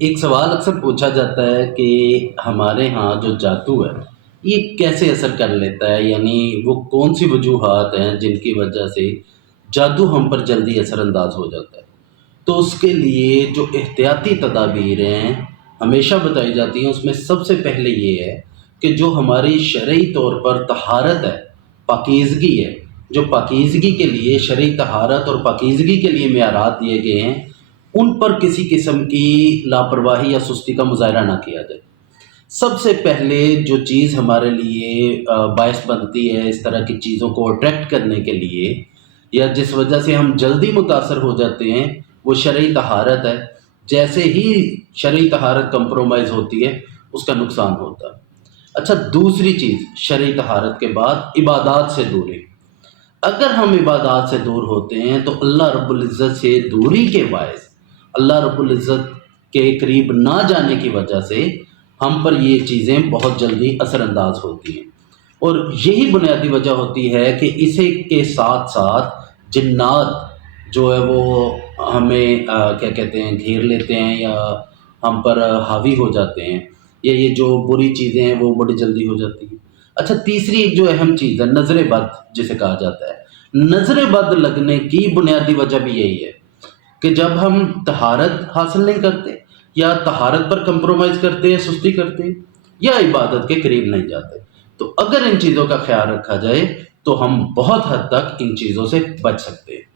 ایک سوال اکثر پوچھا جاتا ہے کہ ہمارے ہاں جو جادو ہے یہ کیسے اثر کر لیتا ہے، یعنی وہ کون سی وجوہات ہیں جن کی وجہ سے جادو ہم پر جلدی اثر انداز ہو جاتا ہے۔ تو اس کے لیے جو احتیاطی تدابیر ہیں ہمیشہ بتائی جاتی ہیں، اس میں سب سے پہلے یہ ہے کہ جو ہماری شرعی طور پر طہارت ہے، پاکیزگی ہے، جو پاکیزگی کے لیے شرعی طہارت اور پاکیزگی کے لیے معیارات دیے گئے ہیں، ان پر کسی قسم کی لاپرواہی یا سستی کا مظاہرہ نہ کیا جائے۔ سب سے پہلے جو چیز ہمارے لیے باعث بنتی ہے اس طرح کی چیزوں کو اٹریکٹ کرنے کے لیے، یا جس وجہ سے ہم جلدی متاثر ہو جاتے ہیں، وہ شرعی طہارت ہے۔ جیسے ہی شرعی طہارت کمپرومائز ہوتی ہے اس کا نقصان ہوتا ہے۔ اچھا، دوسری چیز شرعی طہارت کے بعد عبادات سے دوری۔ اگر ہم عبادات سے دور ہوتے ہیں تو اللہ رب العزت سے دوری کے باعث، اللہ رب العزت کے قریب نہ جانے کی وجہ سے ہم پر یہ چیزیں بہت جلدی اثر انداز ہوتی ہیں۔ اور یہی بنیادی وجہ ہوتی ہے کہ اسے کے ساتھ ساتھ جنات جو ہے وہ ہمیں کیا کہتے ہیں گھیر لیتے ہیں یا ہم پر حاوی ہو جاتے ہیں، یا یہ جو بری چیزیں ہیں وہ بڑی جلدی ہو جاتی ہیں۔ اچھا، تیسری ایک جو اہم چیز ہے نظر بد جسے کہا جاتا ہے، نظر بد لگنے کی بنیادی وجہ بھی یہی ہے کہ جب ہم طہارت حاصل نہیں کرتے، یا طہارت پر کمپرومائز کرتے ہیں، سستی کرتے ہیں، یا عبادت کے قریب نہیں جاتے، تو اگر ان چیزوں کا خیال رکھا جائے تو ہم بہت حد تک ان چیزوں سے بچ سکتے ہیں۔